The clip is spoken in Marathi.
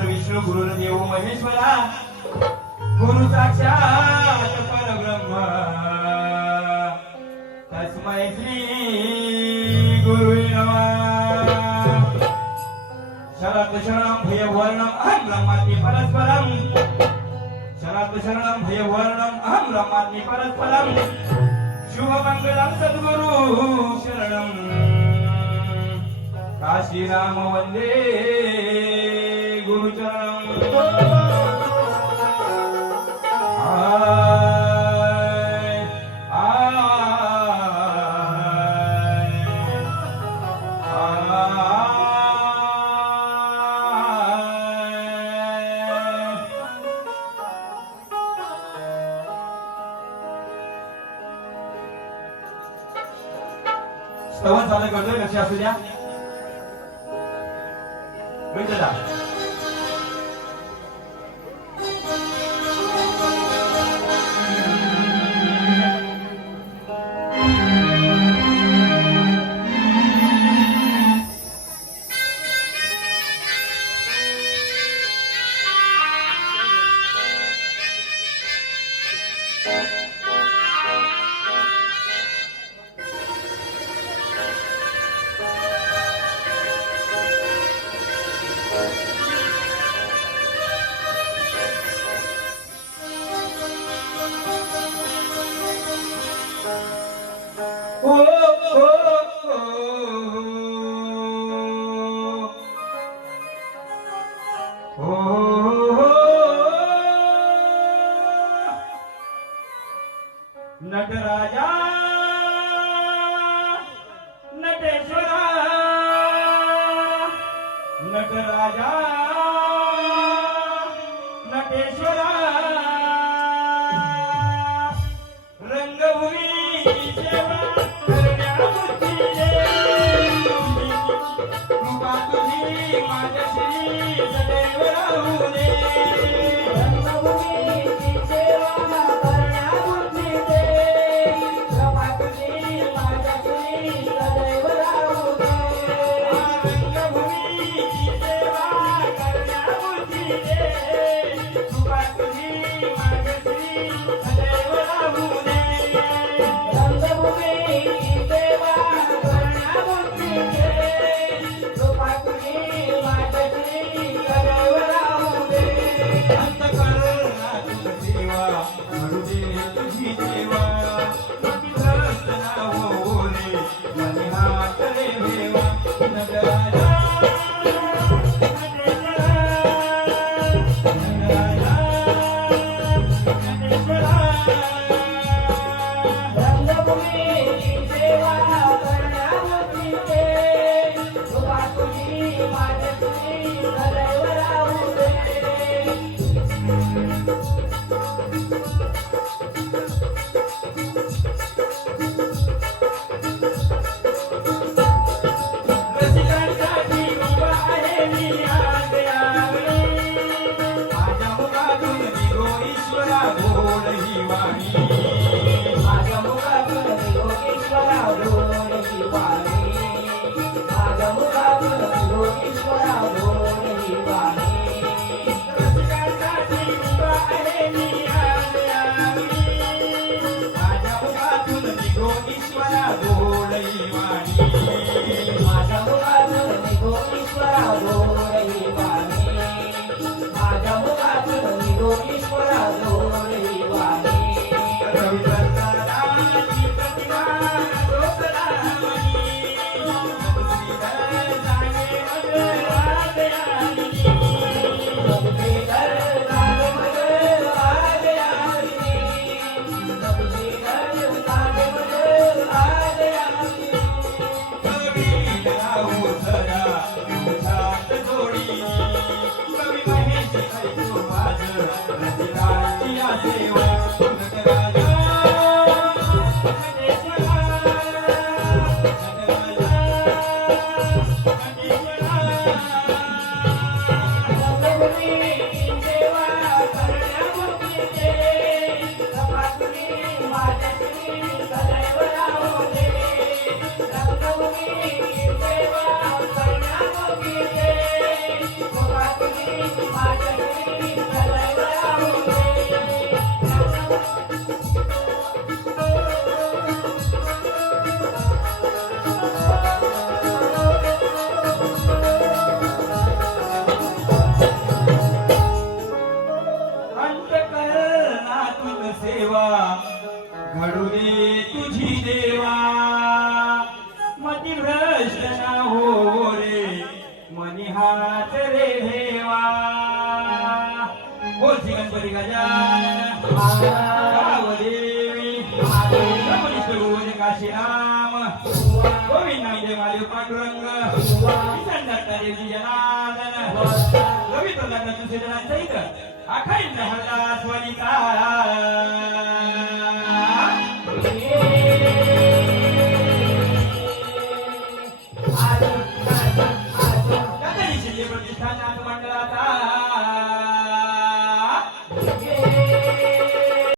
विष्णू गुरुर्देव महेश्वरा गुरु साक्षात परब्रह्म तस्मै श्री गुरुवे नमः शरत् शरणं भयवर्णं अहं ब्रह्मास्मि परस्परं शरत् शरणं भयवर्णं अहं ब्रह्मास्मि परस्परं शुभमंगलं सद्गुरु शरणं काशी राम वंदे गुरुचरणं स्तवन चालू करतोय लक्ष असू द्या दादा नटराजा नटेश्वरा नटराजा नटेश्वरा रंगभूमी सेवा करण्याची कृपा तुझी माझ्याशी सदैव राहू दे रंगभूमी सेवा करण्याची गणपती गजानन गावदेवी कमलेश्वर गोविंद काशीराम गोविंद नामदेव महादेव पांडुरंग किसन दत्तादेवजी जनार्दन रवी प्रल्हाद तुळशीधरांचा इथं अखंड हरदास वनिता प्रतिष्ठान मंडळाचा